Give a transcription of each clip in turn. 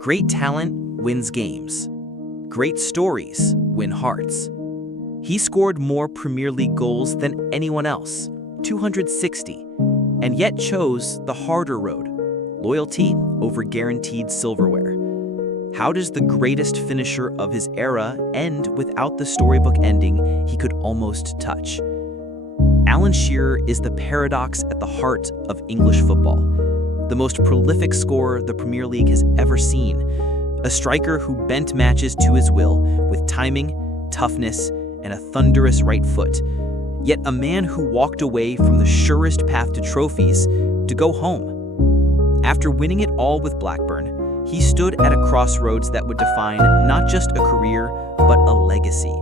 Great talent wins games. Great stories win hearts. He scored more Premier League goals than anyone else, 260, and yet chose the harder road, loyalty over guaranteed silverware. How does the greatest finisher of his era end without the storybook ending he could almost touch? Alan Shearer is the paradox at the heart of English football. The most prolific scorer the Premier League has ever seen. A striker who bent matches to his will with timing, toughness, and a thunderous right foot. Yet a man who walked away from the surest path to trophies to go home. After winning it all with Blackburn, he stood at a crossroads that would define not just a career, but a legacy.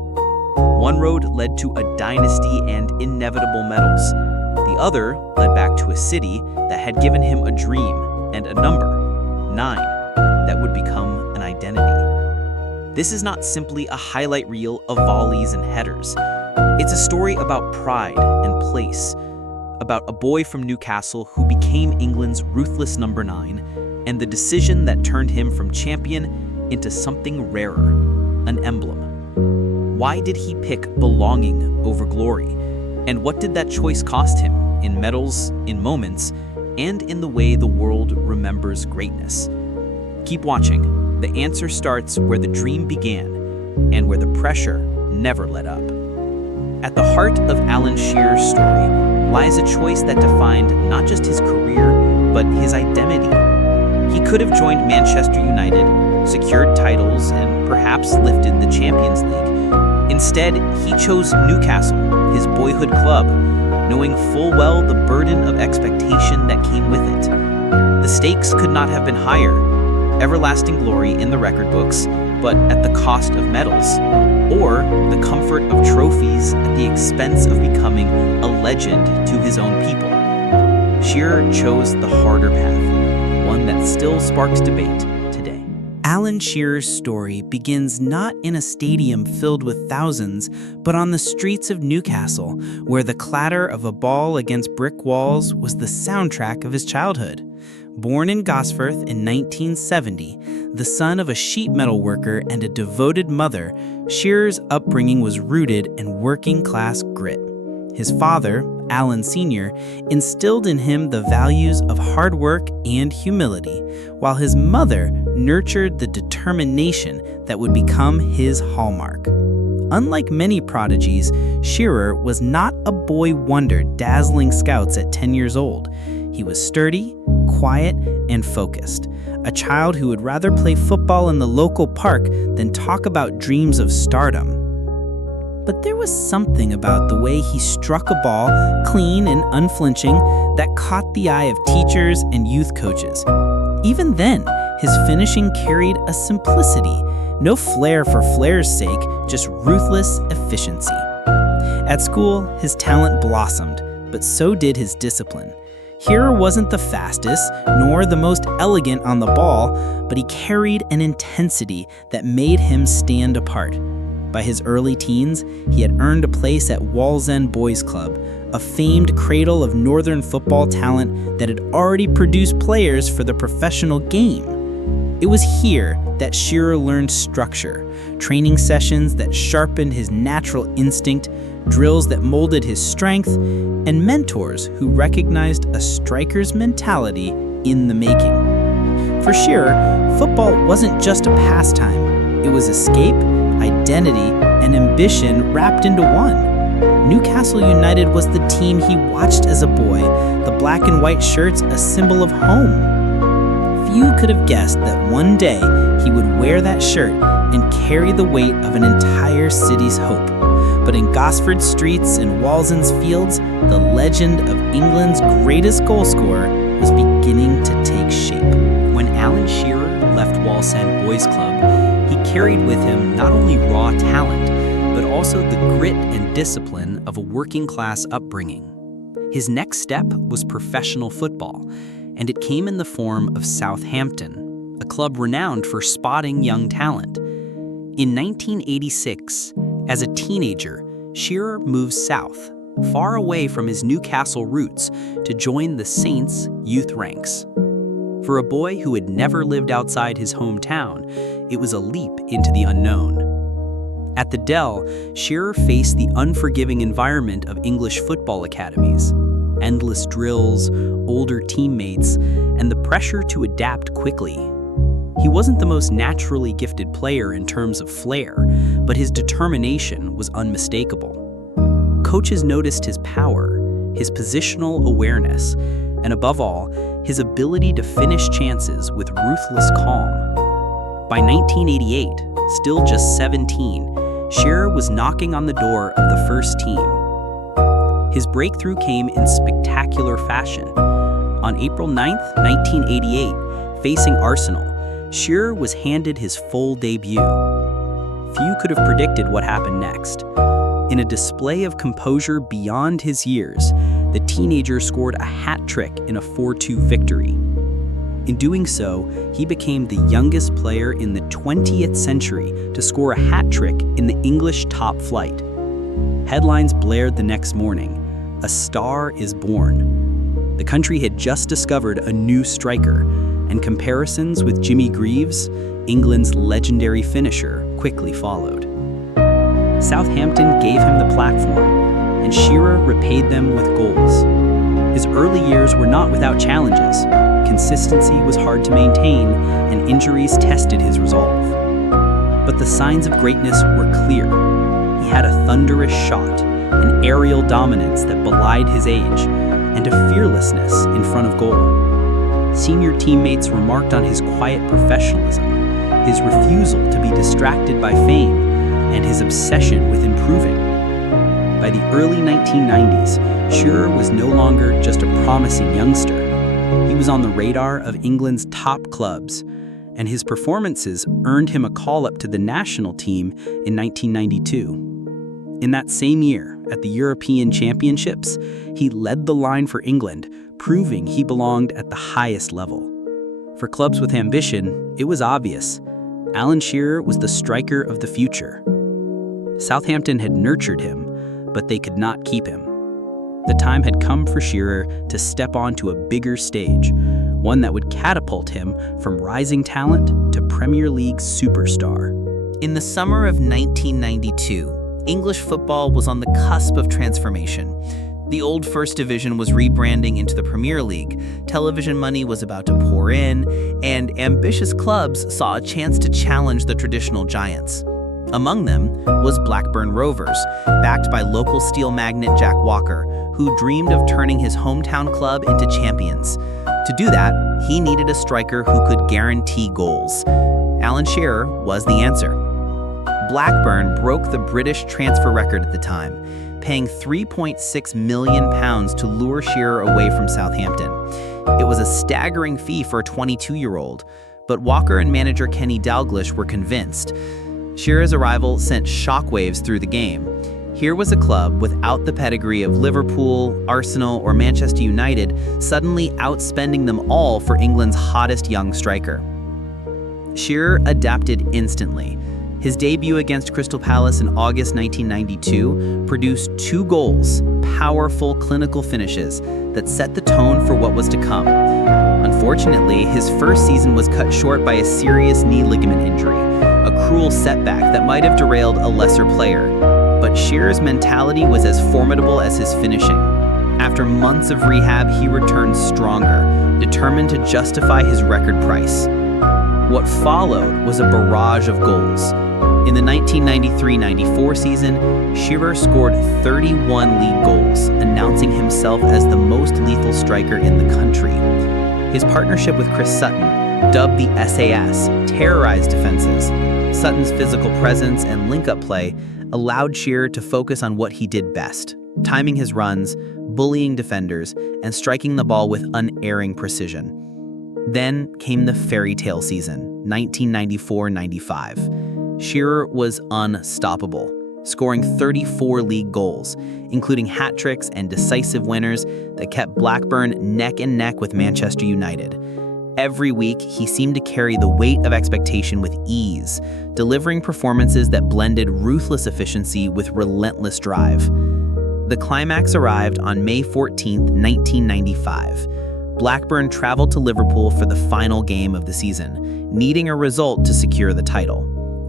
One road led to a dynasty and inevitable medals. The other led back to a city that had given him a dream and a number, 9, that would become an identity. This is not simply a highlight reel of volleys and headers. It's a story about pride and place, about a boy from Newcastle who became England's ruthless number 9, and the decision that turned him from champion into something rarer, an emblem. Why did he pick belonging over glory? And what did that choice cost him in medals, in moments, and in the way the world remembers greatness? Keep watching. The answer starts where the dream began and where the pressure never let up. At the heart of Alan Shearer's story lies a choice that defined not just his career, but his identity. He could have joined Manchester United, secured titles, and perhaps lifted the Champions League. Instead, he chose Newcastle, his boyhood club, knowing full well the burden of expectation that came with it. The stakes could not have been higher, everlasting glory in the record books, but at the cost of medals, or the comfort of trophies at the expense of becoming a legend to his own people. Shearer chose the harder path, one that still sparks debate today. Alan Shearer's story begins not in a stadium filled with thousands, but on the streets of Newcastle, where the clatter of a ball against brick walls was the soundtrack of his childhood. Born in Gosforth in 1970, the son of a sheet metal worker and a devoted mother, Shearer's upbringing was rooted in working-class grit. His father, Alan Sr., instilled in him the values of hard work and humility, while his mother nurtured the determination that would become his hallmark. Unlike many prodigies, Shearer was not a boy wonder dazzling scouts at 10 years old. He was sturdy, quiet, and focused, a child who would rather play football in the local park than talk about dreams of stardom. But there was something about the way he struck a ball, clean and unflinching, that caught the eye of teachers and youth coaches. Even then, his finishing carried a simplicity, no flair for flair's sake, just ruthless efficiency. At school, his talent blossomed, but so did his discipline. Shearer wasn't the fastest, nor the most elegant on the ball, but he carried an intensity that made him stand apart. By his early teens, he had earned a place at Wallsend Boys Club, a famed cradle of northern football talent that had already produced players for the professional game. It was here that Shearer learned structure, training sessions that sharpened his natural instinct, drills that molded his strength, and mentors who recognized a striker's mentality in the making. For Shearer, football wasn't just a pastime. It was escape, identity, and ambition wrapped into one. Newcastle United was the team he watched as a boy, the black and white shirts a symbol of home. Few could have guessed that one day he would wear that shirt and carry the weight of an entire city's hope. But in Gosford streets and Wallsend's fields, the legend of England's greatest goalscorer was beginning to take shape. When Alan Shearer left Wallsend Boys Club, he carried with him not only raw talent, but also the grit and discipline of a working-class upbringing. His next step was professional football, and it came in the form of Southampton, a club renowned for spotting young talent. In 1986, as a teenager, Shearer moved south, far away from his Newcastle roots, to join the Saints' youth ranks. For a boy who had never lived outside his hometown, it was a leap into the unknown. At the Dell, Shearer faced the unforgiving environment of English football academies. Endless drills, older teammates, and the pressure to adapt quickly. He wasn't the most naturally gifted player in terms of flair, but his determination was unmistakable. Coaches noticed his power, his positional awareness, and above all, his ability to finish chances with ruthless calm. By 1988, still just 17, Shearer was knocking on the door of the first team. His breakthrough came in spectacular fashion. On April 9, 1988, facing Arsenal, Shearer was handed his full debut. Few could have predicted what happened next. In a display of composure beyond his years, the teenager scored a hat trick in a 4-2 victory. In doing so, he became the youngest player in the 20th century to score a hat trick in the English top flight. Headlines blared the next morning, "A star is born." The country had just discovered a new striker, and comparisons with Jimmy Greaves, England's legendary finisher, quickly followed. Southampton gave him the platform, and Shearer repaid them with goals. His early years were not without challenges. Consistency was hard to maintain, and injuries tested his resolve. But the signs of greatness were clear. He had a thunderous shot, an aerial dominance that belied his age, and a fearlessness in front of goal. Senior teammates remarked on his quiet professionalism, his refusal to be distracted by fame, and his obsession with improving. By the early 1990s, Shearer was no longer just a promising youngster. He was on the radar of England's top clubs, and his performances earned him a call-up to the national team in 1992. In that same year, at the European Championships, he led the line for England, proving he belonged at the highest level. For clubs with ambition, it was obvious. Alan Shearer was the striker of the future. Southampton had nurtured him, but they could not keep him. The time had come for Shearer to step onto a bigger stage, one that would catapult him from rising talent to Premier League superstar. In the summer of 1992, English football was on the cusp of transformation. The old First Division was rebranding into the Premier League, television money was about to pour in, and ambitious clubs saw a chance to challenge the traditional giants. Among them was Blackburn Rovers, backed by local steel magnate Jack Walker, who dreamed of turning his hometown club into champions. To do that, he needed a striker who could guarantee goals. Alan Shearer was the answer. Blackburn broke the British transfer record at the time, paying £3.6 million to lure Shearer away from Southampton. It was a staggering fee for a 22-year-old, but Walker and manager Kenny Dalglish were convinced. Shearer's arrival sent shockwaves through the game. Here was a club without the pedigree of Liverpool, Arsenal, or Manchester United suddenly outspending them all for England's hottest young striker. Shearer adapted instantly. His debut against Crystal Palace in August 1992 produced 2 goals, powerful clinical finishes that set the tone for what was to come. Unfortunately, his first season was cut short by a serious knee ligament injury, a cruel setback that might have derailed a lesser player. But Shearer's mentality was as formidable as his finishing. After months of rehab, he returned stronger, determined to justify his record price. What followed was a barrage of goals. In the 1993-94 season, Shearer scored 31 league goals, announcing himself as the most lethal striker in the country. His partnership with Chris Sutton, dubbed the SAS, terrorized defenses. Sutton's physical presence and link-up play allowed Shearer to focus on what he did best, timing his runs, bullying defenders, and striking the ball with unerring precision. Then came the fairy tale season, 1994-95. Shearer was unstoppable, scoring 34 league goals, including hat tricks and decisive winners that kept Blackburn neck and neck with Manchester United. Every week, he seemed to carry the weight of expectation with ease, delivering performances that blended ruthless efficiency with relentless drive. The climax arrived on May 14, 1995. Blackburn traveled to Liverpool for the final game of the season, needing a result to secure the title.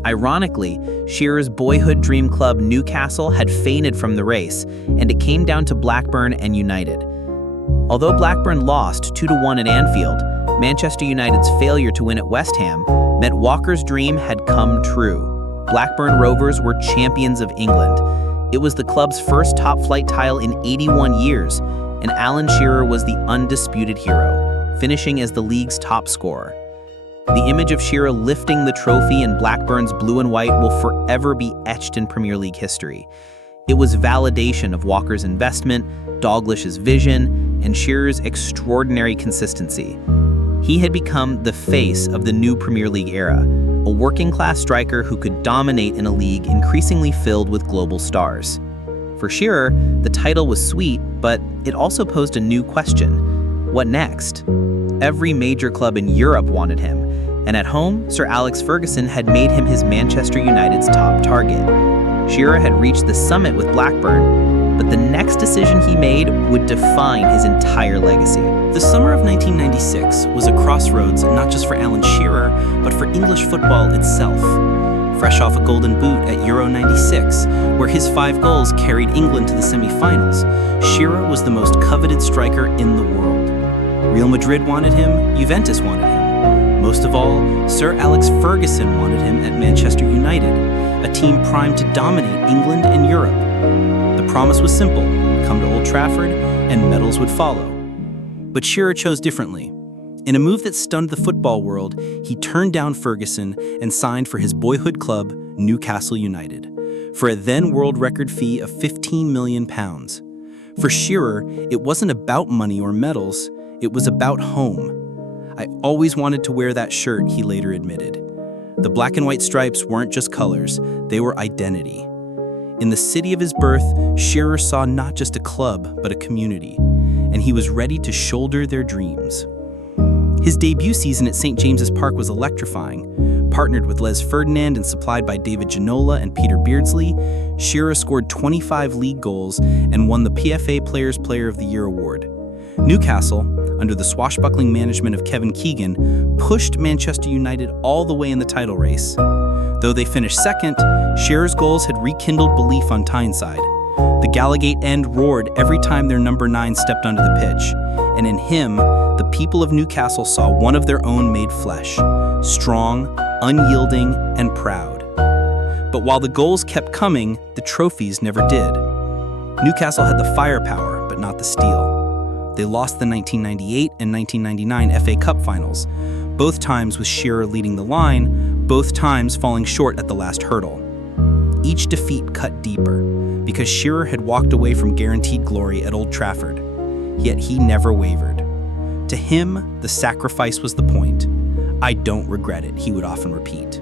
Ironically, Shearer's boyhood dream club Newcastle had fainted from the race, and it came down to Blackburn and United. Although Blackburn lost 2-1 at Anfield, Manchester United's failure to win at West Ham meant Walker's dream had come true. Blackburn Rovers were champions of England. It was the club's first top-flight title in 81 years, and Alan Shearer was the undisputed hero, finishing as the league's top scorer. The image of Shearer lifting the trophy in Blackburn's blue and white will forever be etched in Premier League history. It was validation of Walker's investment, Dalglish's vision, and Shearer's extraordinary consistency. He had become the face of the new Premier League era, a working-class striker who could dominate in a league increasingly filled with global stars. For Shearer, the title was sweet, but it also posed a new question. What next? Every major club in Europe wanted him, and at home, Sir Alex Ferguson had made him his Manchester United's top target. Shearer had reached the summit with Blackburn, but the next decision he made would define his entire legacy. The summer of 1996 was a crossroads not just for Alan Shearer, but for English football itself. Fresh off a golden boot at Euro '96, where his 5 goals carried England to the semi-finals, Shearer was the most coveted striker in the world. Real Madrid wanted him, Juventus wanted him. Most of all, Sir Alex Ferguson wanted him at Manchester United, a team primed to dominate England and Europe. The promise was simple: come to Old Trafford, and medals would follow. But Shearer chose differently. In a move that stunned the football world, he turned down Ferguson and signed for his boyhood club, Newcastle United, for a then world record fee of £15 million. For Shearer, it wasn't about money or medals, it was about home. "I always wanted to wear that shirt," he later admitted. The black and white stripes weren't just colors, they were identity. In the city of his birth, Shearer saw not just a club, but a community, and he was ready to shoulder their dreams. His debut season at St. James's Park was electrifying. Partnered with Les Ferdinand and supplied by David Ginola and Peter Beardsley, Shearer scored 25 league goals and won the PFA Players Player of the Year award. Newcastle, under the swashbuckling management of Kevin Keegan, pushed Manchester United all the way in the title race. Though they finished second, Shearer's goals had rekindled belief on Tyneside. The Gallagate end roared every time their number 9 stepped onto the pitch, and in him, the people of Newcastle saw one of their own made flesh, strong, unyielding, and proud. But while the goals kept coming, the trophies never did. Newcastle had the firepower, but not the steel. They lost the 1998 and 1999 FA Cup finals, both times with Shearer leading the line, both times falling short at the last hurdle. Each defeat cut deeper, because Shearer had walked away from guaranteed glory at Old Trafford, yet he never wavered. To him, the sacrifice was the point. "I don't regret it," he would often repeat.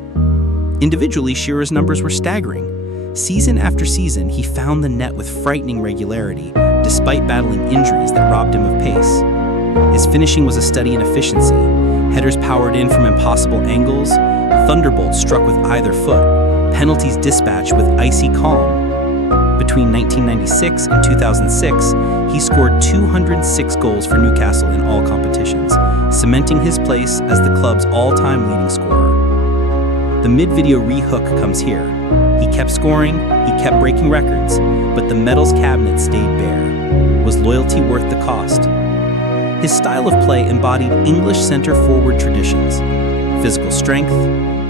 Individually, Shearer's numbers were staggering. Season after season, he found the net with frightening regularity, despite battling injuries that robbed him of pace. His finishing was a study in efficiency. Headers powered in from impossible angles, thunderbolts struck with either foot, penalties dispatched with icy calm. Between 1996 and 2006, he scored 206 goals for Newcastle in all competitions, cementing his place as the club's all-time leading scorer. The mid-video re-hook comes here. He kept scoring, he kept breaking records, but the medals cabinet stayed bare. Was loyalty worth the cost? His style of play embodied English center-forward traditions: physical strength,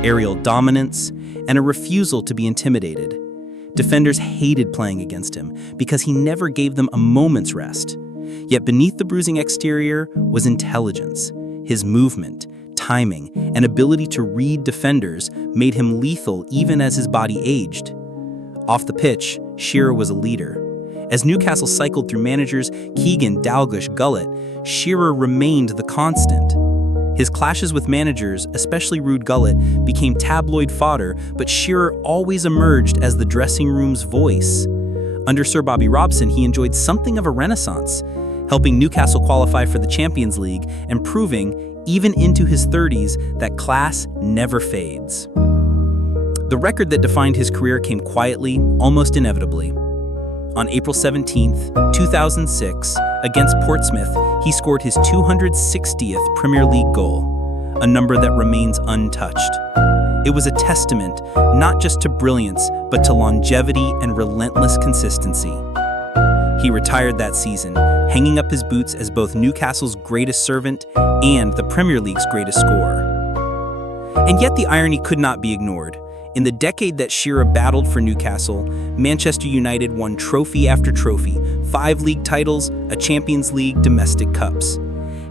aerial dominance, and a refusal to be intimidated. Defenders hated playing against him because he never gave them a moment's rest. Yet beneath the bruising exterior was intelligence. His movement, timing, and ability to read defenders made him lethal even as his body aged. Off the pitch, Shearer was a leader. As Newcastle cycled through managers Keegan, Dalglish, Gullit, Shearer remained the constant. His clashes with managers, especially Ruud Gullit, became tabloid fodder, but Shearer always emerged as the dressing room's voice. Under Sir Bobby Robson, he enjoyed something of a renaissance, helping Newcastle qualify for the Champions League and proving, even into his 30s, that class never fades. The record that defined his career came quietly, almost inevitably. On April 17, 2006, Against Portsmouth, he scored his 260th Premier League goal, a number that remains untouched. It was a testament not just to brilliance, but to longevity and relentless consistency. He retired that season, hanging up his boots as both Newcastle's greatest servant and the Premier League's greatest scorer. And yet the irony could not be ignored. In the decade that Shearer battled for Newcastle, Manchester United won trophy after trophy, 5 league titles, a Champions League, domestic cups.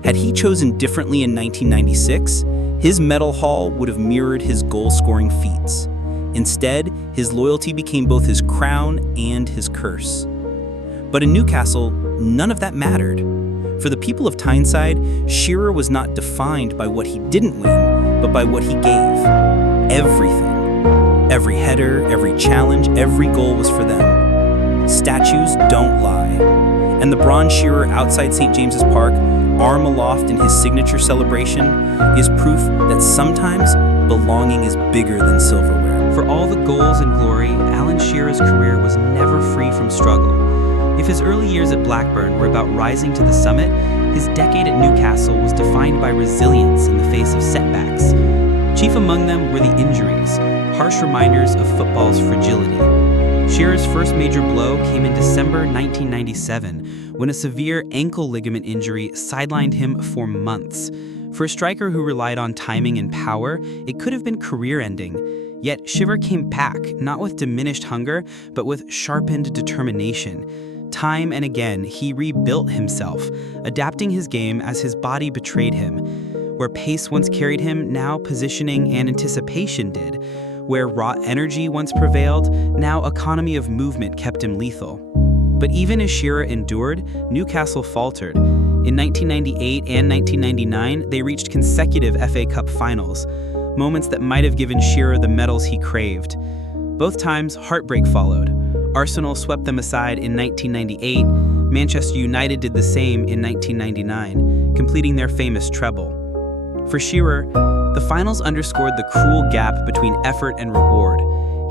Had he chosen differently in 1996, his medal haul would have mirrored his goal-scoring feats. Instead, his loyalty became both his crown and his curse. But in Newcastle, none of that mattered. For the people of Tyneside, Shearer was not defined by what he didn't win, but by what he gave. Everything. Every header, every challenge, every goal was for them. Statues don't lie. And the bronze Shearer outside St. James's Park, arm aloft in his signature celebration, is proof that sometimes belonging is bigger than silverware. For all the goals and glory, Alan Shearer's career was never free from struggle. If his early years at Blackburn were about rising to the summit, his decade at Newcastle was defined by resilience in the face of setbacks. Chief among them were the injuries, harsh reminders of football's fragility. Shearer's first major blow came in December 1997, when a severe ankle ligament injury sidelined him for months. For a striker who relied on timing and power, it could have been career-ending. Yet Shearer came back, not with diminished hunger, but with sharpened determination. Time and again, he rebuilt himself, adapting his game as his body betrayed him. Where pace once carried him, now positioning and anticipation did. Where raw energy once prevailed, now economy of movement kept him lethal. But even as Shearer endured, Newcastle faltered. In 1998 and 1999, they reached consecutive FA Cup finals, moments that might have given Shearer the medals he craved. Both times, heartbreak followed. Arsenal swept them aside in 1998. Manchester United did the same in 1999, completing their famous treble. For Shearer, the finals underscored the cruel gap between effort and reward.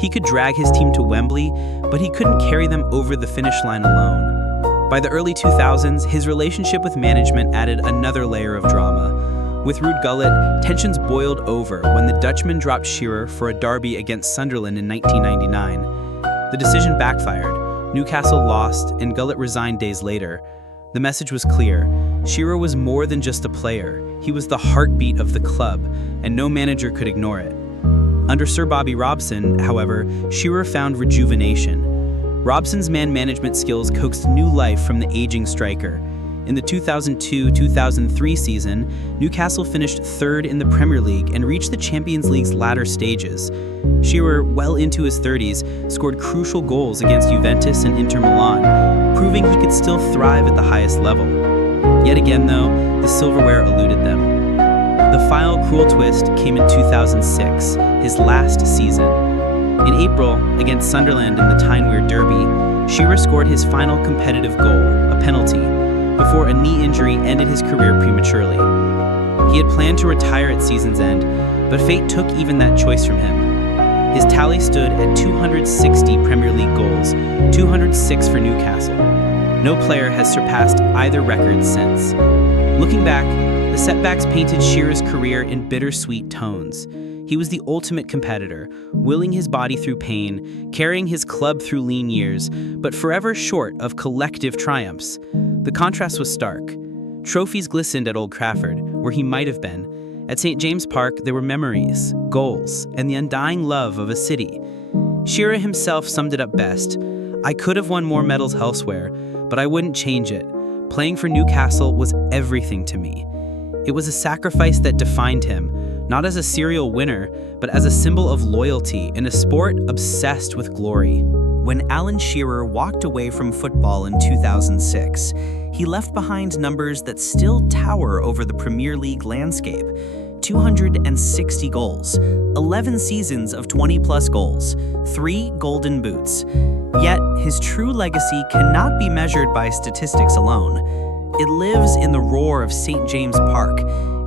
He could drag his team to Wembley, but he couldn't carry them over the finish line alone. By the early 2000s, his relationship with management added another layer of drama. With Ruud Gullit, tensions boiled over when the Dutchman dropped Shearer for a derby against Sunderland in 1999. The decision backfired. Newcastle lost, and Gullit resigned days later. The message was clear. Shearer was more than just a player. He was the heartbeat of the club, and no manager could ignore it. Under Sir Bobby Robson, however, Shearer found rejuvenation. Robson's man management skills coaxed new life from the aging striker. In the 2002-2003 season, Newcastle finished third in the Premier League and reached the Champions League's latter stages. Shearer, well into his 30s, scored crucial goals against Juventus and Inter Milan, proving he could still thrive at the highest level. Yet again, though, the silverware eluded them. The final cruel twist came in 2006, his last season. In April, against Sunderland in the Tyne-Wear Derby, Shearer scored his final competitive goal, a penalty, before a knee injury ended his career prematurely. He had planned to retire at season's end, but fate took even that choice from him. His tally stood at 260 Premier League goals, 206 for Newcastle. No player has surpassed either record since. Looking back, the setbacks painted Shearer's career in bittersweet tones. He was the ultimate competitor, willing his body through pain, carrying his club through lean years, but forever short of collective triumphs. The contrast was stark. Trophies glistened at Old Trafford, where he might have been. At St. James's Park, there were memories, goals, and the undying love of a city. Shearer himself summed it up best. "I could have won more medals elsewhere, but I wouldn't change it. Playing for Newcastle was everything to me." It was a sacrifice that defined him, not as a serial winner, but as a symbol of loyalty in a sport obsessed with glory. When Alan Shearer walked away from football in 2006, he left behind numbers that still tower over the Premier League landscape. 260 goals, 11 seasons of 20-plus goals, 3 golden boots. Yet, his true legacy cannot be measured by statistics alone. It lives in the roar of St. James's Park,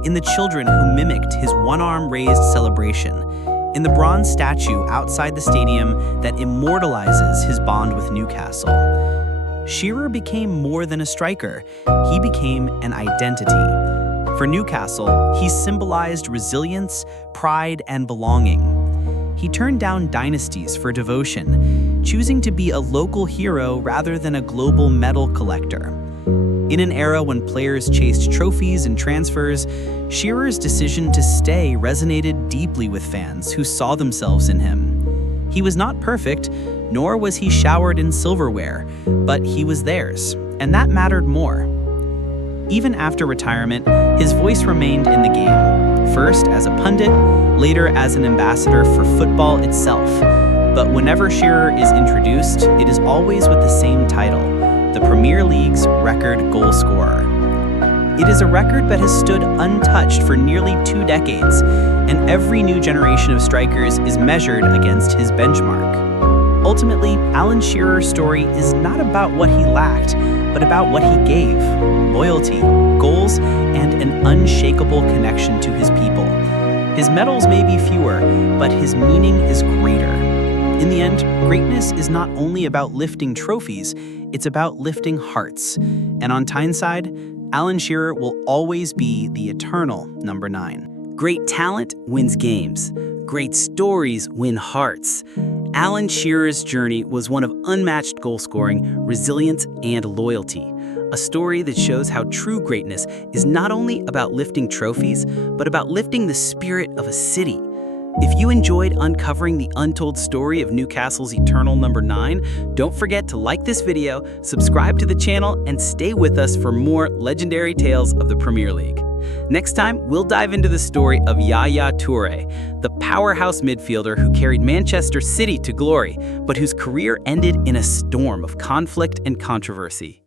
in the children who mimicked his one-arm raised celebration, in the bronze statue outside the stadium that immortalizes his bond with Newcastle. Shearer became more than a striker. He became an identity. For Newcastle, he symbolized resilience, pride, and belonging. He turned down dynasties for devotion, choosing to be a local hero rather than a global medal collector. In an era when players chased trophies and transfers, Shearer's decision to stay resonated deeply with fans who saw themselves in him. He was not perfect, nor was he showered in silverware, but he was theirs, and that mattered more. Even after retirement, his voice remained in the game, first as a pundit, later as an ambassador for football itself. But whenever Shearer is introduced, it is always with the same title, the Premier League's record goal scorer. It is a record that has stood untouched for nearly 2 decades, and every new generation of strikers is measured against his benchmark. Ultimately, Alan Shearer's story is not about what he lacked, but about what he gave: loyalty, goals, and an unshakable connection to his people. His medals may be fewer, but his meaning is greater. In the end, greatness is not only about lifting trophies, it's about lifting hearts. And on Tyneside, Alan Shearer will always be the eternal number 9. Great talent wins games. Great stories win hearts. Alan Shearer's journey was one of unmatched goal scoring, resilience, and loyalty. A story that shows how true greatness is not only about lifting trophies, but about lifting the spirit of a city. If you enjoyed uncovering the untold story of Newcastle's eternal number 9, don't forget to like this video, subscribe to the channel, and stay with us for more legendary tales of the Premier League. Next time, we'll dive into the story of Yaya Toure, the powerhouse midfielder who carried Manchester City to glory, but whose career ended in a storm of conflict and controversy.